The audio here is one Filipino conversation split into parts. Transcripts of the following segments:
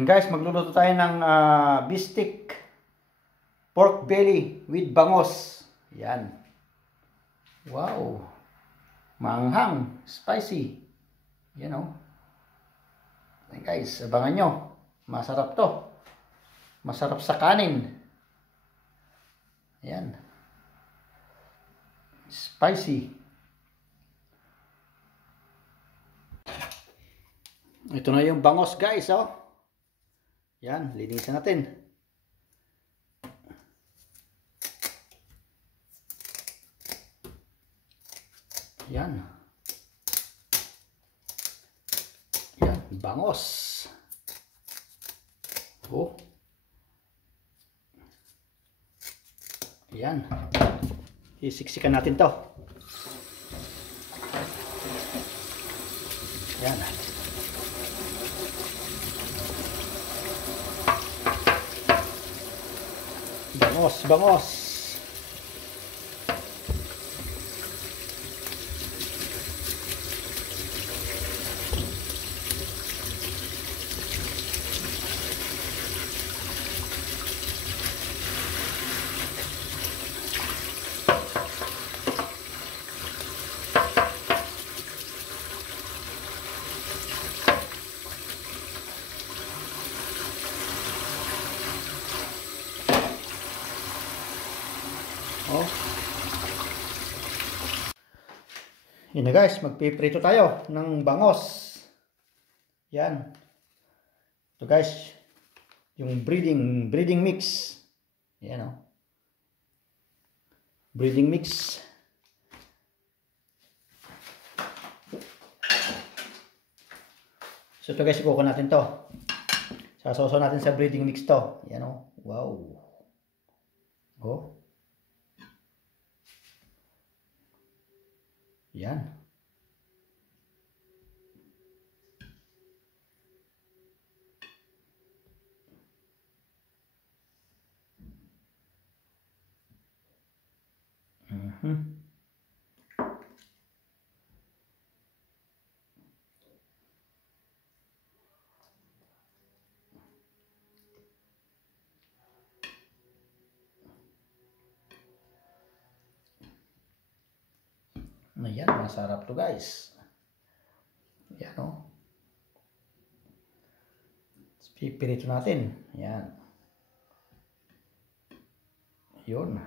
Yan guys, magluluto tayo ng beefsteak pork belly with bangos. Yan. Wow. Maanghang, spicy. You know. Yan guys, abangan nyo. Masarap to. Masarap sa kanin. Yan. Spicy. Ito na yung bangos guys, oh. Yan, linisan natin. Yan. Yan, bangos. Oh. Yan. Isiksikan natin to. Yan. Bangos, bangos. Oh. Yun na guys, magpiprito tayo ng bangos. Yan. Ito guys, yung breeding mix. Yan oh. Breeding mix. So ito guys, ikukuha natin to. Sasawaw natin sa breeding mix to. Yan oh. Wow. Oh. Yan. Ayan, masarap to guys. Ayan o. Pipirito natin. Ayan. Yun.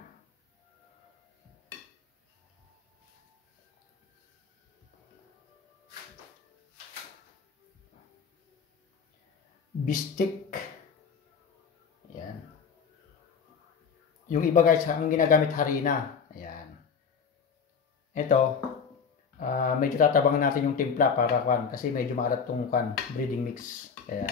Beefsteak. Ayan. Yung iba guys, ang ginagamit harina. Ayan. Ito, medyo tatabangan natin yung timpla para kasi medyo maalat tong breeding mix. Kaya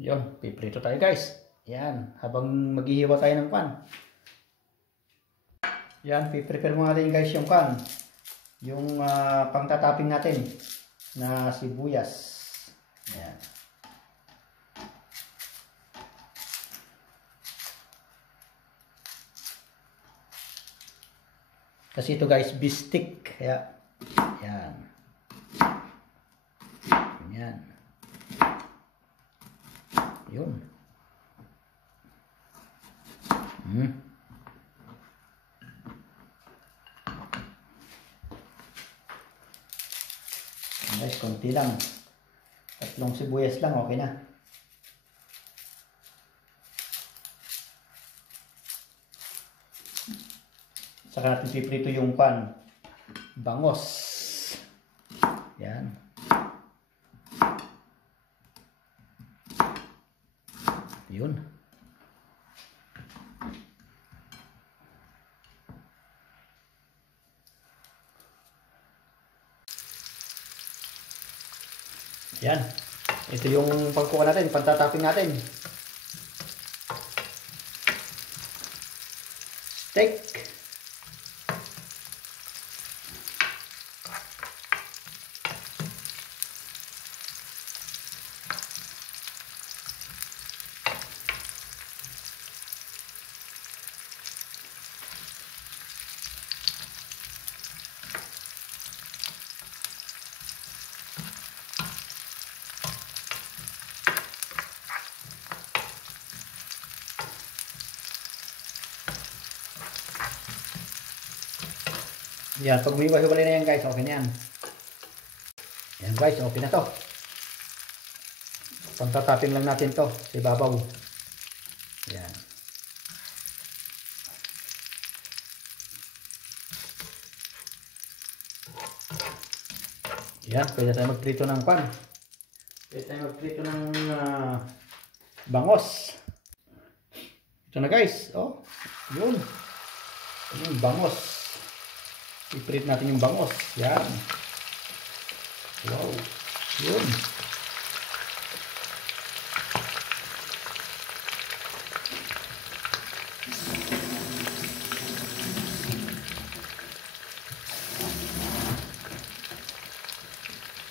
yun, piprito tayo guys. Yan, habang maghihiwa tayo ng yan, piprepare mo natin guys yung yung pangtataping natin na sibuyas. Ayan. Kasi ito guys, beefsteak. Kaya, ayan. Ayan. Yun. Guys, konti lang. 3 sibuyas lang, okay na. Saka natin piprito yung bangos. Yan. Yun. Yan. Ito yung pagkuha natin, pagtataping natin. Steak. Yan, pag humiwa-hiwalay na yan guys, okay na yan. Yan guys, okay na to. Pagtatapin lang natin to sa ibabaw. Yan. Yan, pwede tayo magprito ng pan. Pwede tayo magprito ng bangos. Ito na guys, oh. Yun. Yung bangos. I-prito natin yung bangos. Yan. Wow. Yun.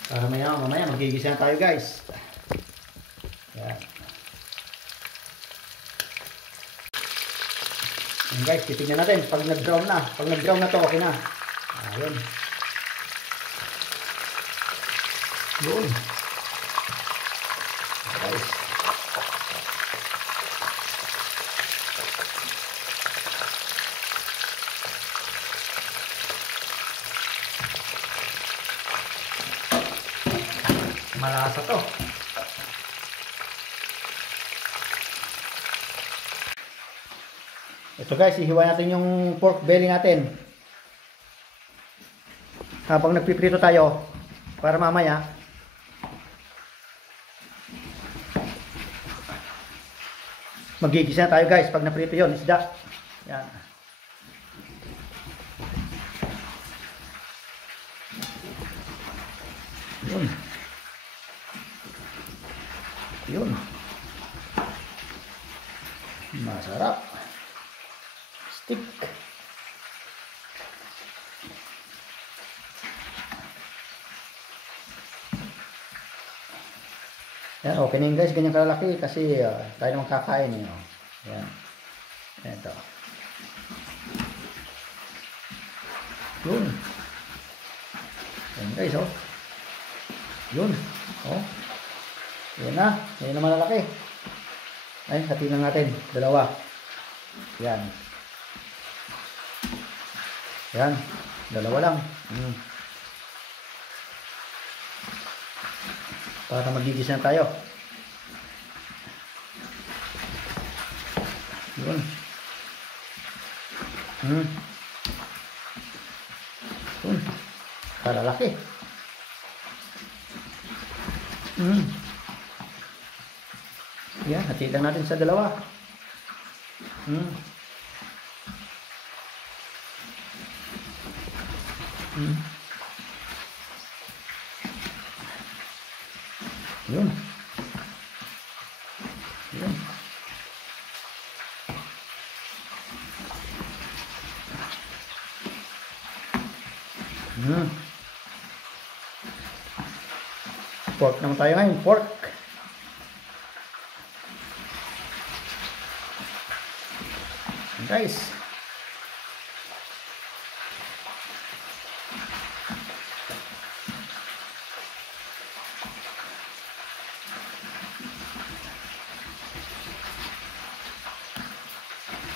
Para mamaya magigisa tayo guys. Yan. Yan guys, titignan natin pag nag-brown na. Pag nag-brown na to, okay na. Ayun. Yun. Guys. Malasa to. Ito guys, ihiwa natin yung pork belly natin. Habang nagpiprito tayo para mamaya magigisa tayo guys pag naprito yun, isda. Yan. Yun. Yun. Masarap. Stick. Yan, okay na yun guys, ganyan kalalaki kasi tayo naman kakain eh. Yan. Ito. Yun. Yan guys, oh. Yun. Oh. Yan na. Yan na malalaki. Ay, hatiin lang natin. Dalawa. Yan. Yan. Dalawa lang. Para magigisa na tayo. Yun. Yun. Kalalaki. Yan, hati lang natin sa dalawa. Yun. Yun. Pork naman tayo ngayon, pork. Guys.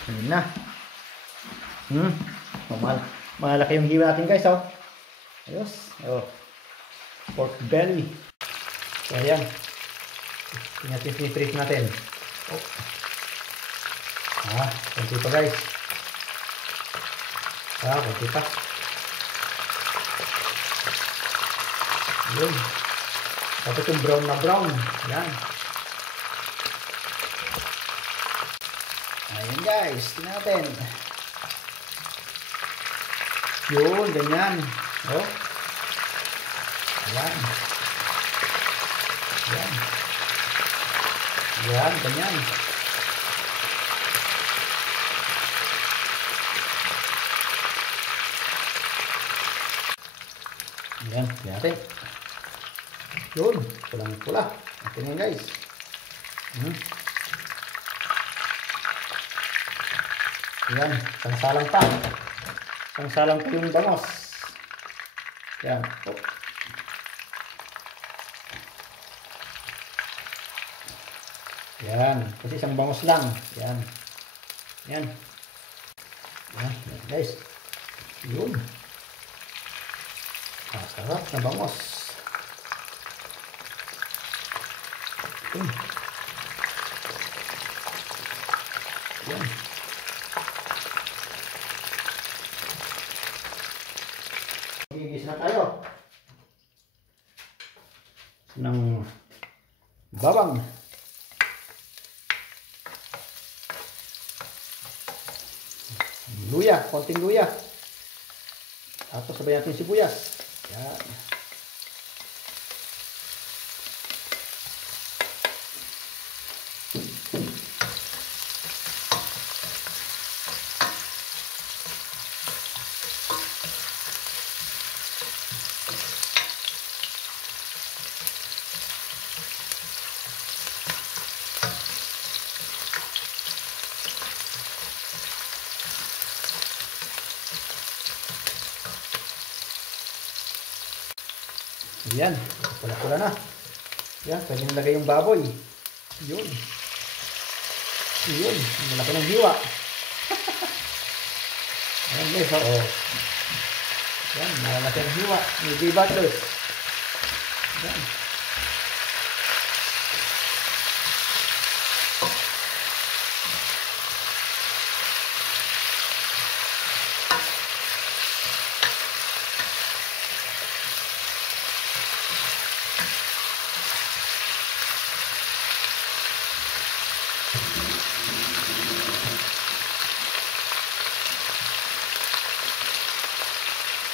Ayun na. Malaki yung hiwa natin guys, oh. Ayos. Oh. Pork belly. So, ayan. Pinag-prito natin. Oh. Kunti pa guys. Kunti pa. Yun. Tapos yung brown na brown. Yan. Ayan guys. Tingnan natin. Yun. Ganyan. Oh. Ayan. Ayan. Ayan. Ganyan. Yan, natin. Yun, pulang-pula. Ito nga guys. Yan, pangsalang pa. Pangsalang pa yung bangos. Yan. Oh. Yan, kasi isang bangos lang. Yan. Yan. Yan, guys. Yun. Sarap na bangos. Yan. Gigis na tayo ng bawang. Luya, konting luya. Tapos sabay natin sibuyas. Yan. Yan, pula-pula na. Yan, pwede nilagay yung baboy. Yun. Yun, malaki ng hiwa. Ayan guys, oo. Yan, malaki ng hiwa. Hindi butters. Yan.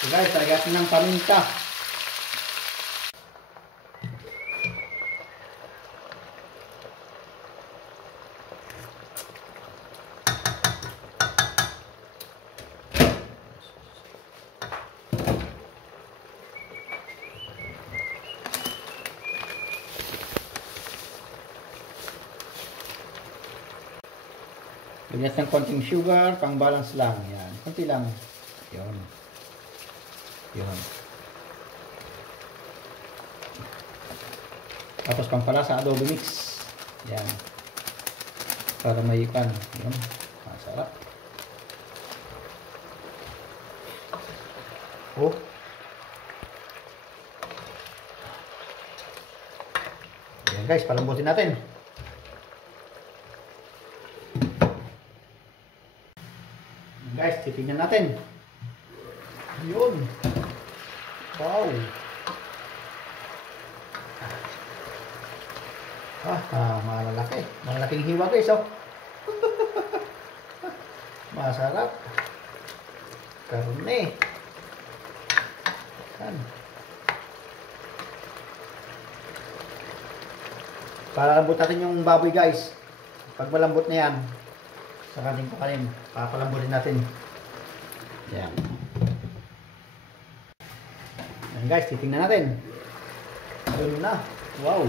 So guys, lagyan ng paminta. Lagyan ng konting sugar, pang balance lang. Yan, konti lang. Yun. Yun. Tapos pampalasa adobo mix. Yan. Para may ipan. Yun. Masarap. Oh. Yan guys, palambutin natin. Yan guys, titignan natin. Yun. Wow. Malalaki. Malaking hiwa guys, oh. Masarap. Karne. Yan. Palalambot natin yung baboy guys. Pag malambot na yan, sa kating pakalim, papalambutin natin. Yan. Yan guys, titingnan natin. Yun na. Wow.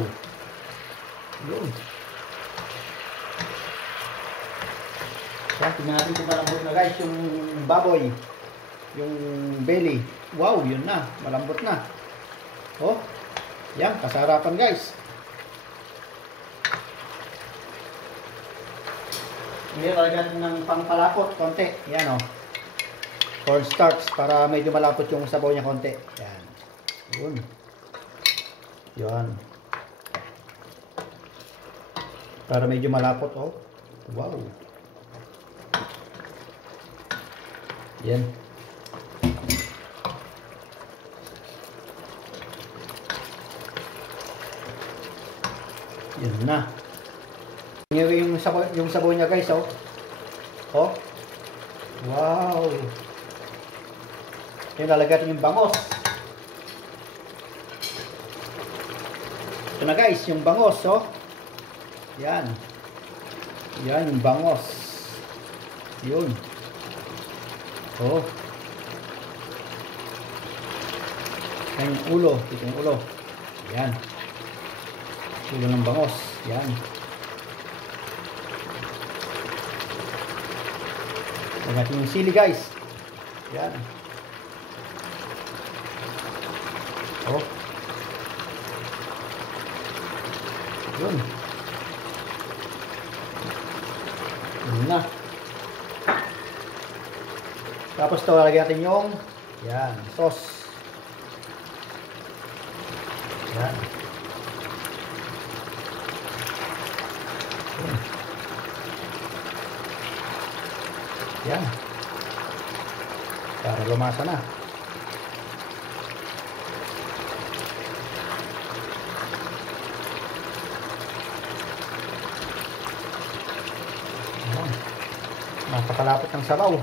Yun. Yan, tingnan natin kung malambot na guys yung baboy. Yung belly. Wow, yun na. Malambot na. Oh. Yan, kasarapan guys. Ngayon, talagyan ng pangpalapot konti. Yan, oh. Cornstarch para medyo malapot yung sabaw niya konti. Yan. Yun. Yun. Para medyo malapot, oh. Wow. Yan. Yan na. Yung sabaw niya guys, oh. Oh. Wow. Yung lalagyan yung bangos. Ito na guys, yung bangos, oh. Yan. Yan, yung bangos. Yun. Oh. Yan yung ulo. Ito yung ulo. Yan. Ulo ng bangos. Yan. Lagyan yung sili guys. Yan. Oh. Yun. Yun na. Tapos ito, lagyan natin yung yan, sauce. Yan. Yan. Para lumasa na. Yan. Napakalapot ng sabaw.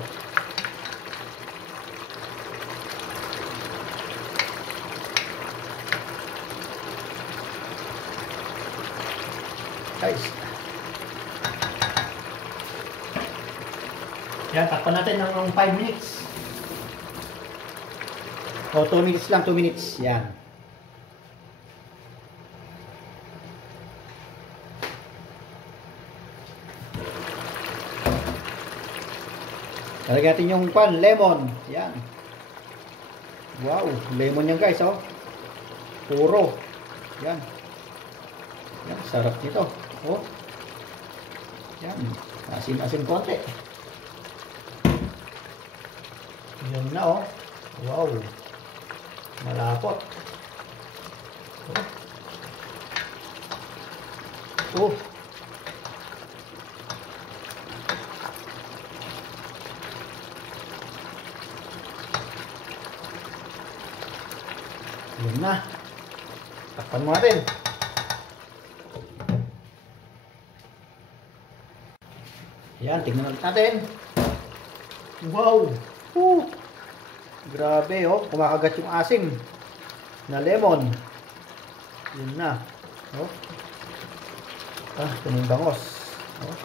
Guys. Yan, takpan natin ng 5 minutes. O 2 minutes lang, 2 minutes. Yan. Talagyan natin yung lemon. Yan. Wow, lemon yan guys, oh. Puro. Yan. Yan, sarap nito. Oh. Yan. Asin-asin konti. Yan na, oh. Wow. Malapot. Oh. Oh. Yan na. Takpan mo natin. Yan, tingnan ulit natin. Wow! Grabe, oh. Kumakagat yung asim na lemon. Yun na. Oh. Ito yung bangos. Oh.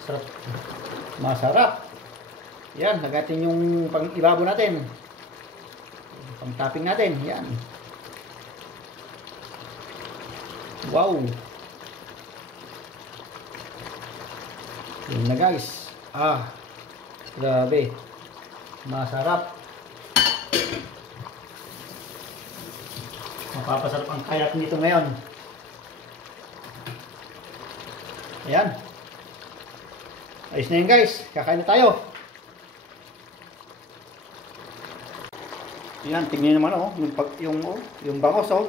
Sarap. Masarap. Yan, lagatin yung pang-ibabo natin. Pang-topping natin. Yan. Wow. Yan na guys. Grabe. Masarap. Mapapasarap ang kayak nito ngayon. Ayan. Ayos na yun guys. Kakain na tayo. Ayan. Tingnan naman oh. Yung bangos oh.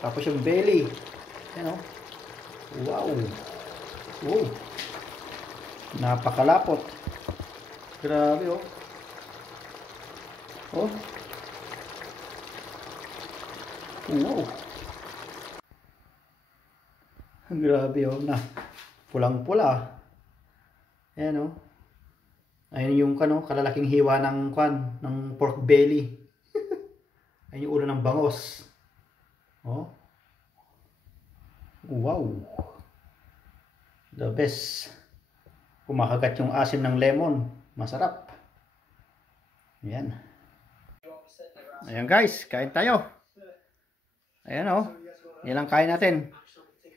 Tapos yung belly. Ayan oh. Wow. Oh. Napakalapot. Grabe oh. Oh. Wow. Grabe oh. Pulang-pula. Ayan o. Ayan yung kalalaking hiwa ng pork belly. Ayan yung ulo ng bangos. Oh. Wow. The best. Kumakagat yung asim ng lemon. Masarap. Ayan. Ayan guys, kain tayo. Ayan o. Yan ang kain natin.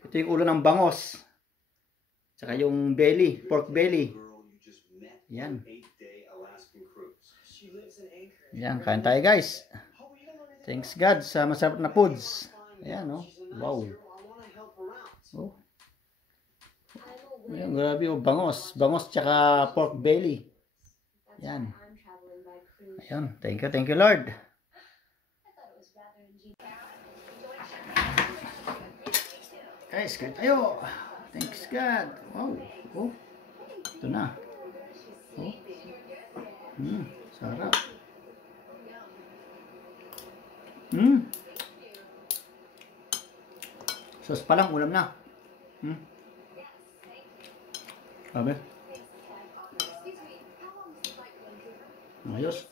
Ito yung ulo ng bangos. Tsaka yung belly, pork belly. Yan. Yan, kain tayo guys. Thanks God sa masarap na foods. Ayan, oh. Wow. Oh. Ayan, grabe, oh. Bangos. Bangos tsaka pork belly. Yan. Ayan, thank you Lord. Guys, kain tayo. Thanks God. Wow. Oh. Ito na. Oh. Sarap. Sauce pa lang, ulam na. Sabi. Ayos.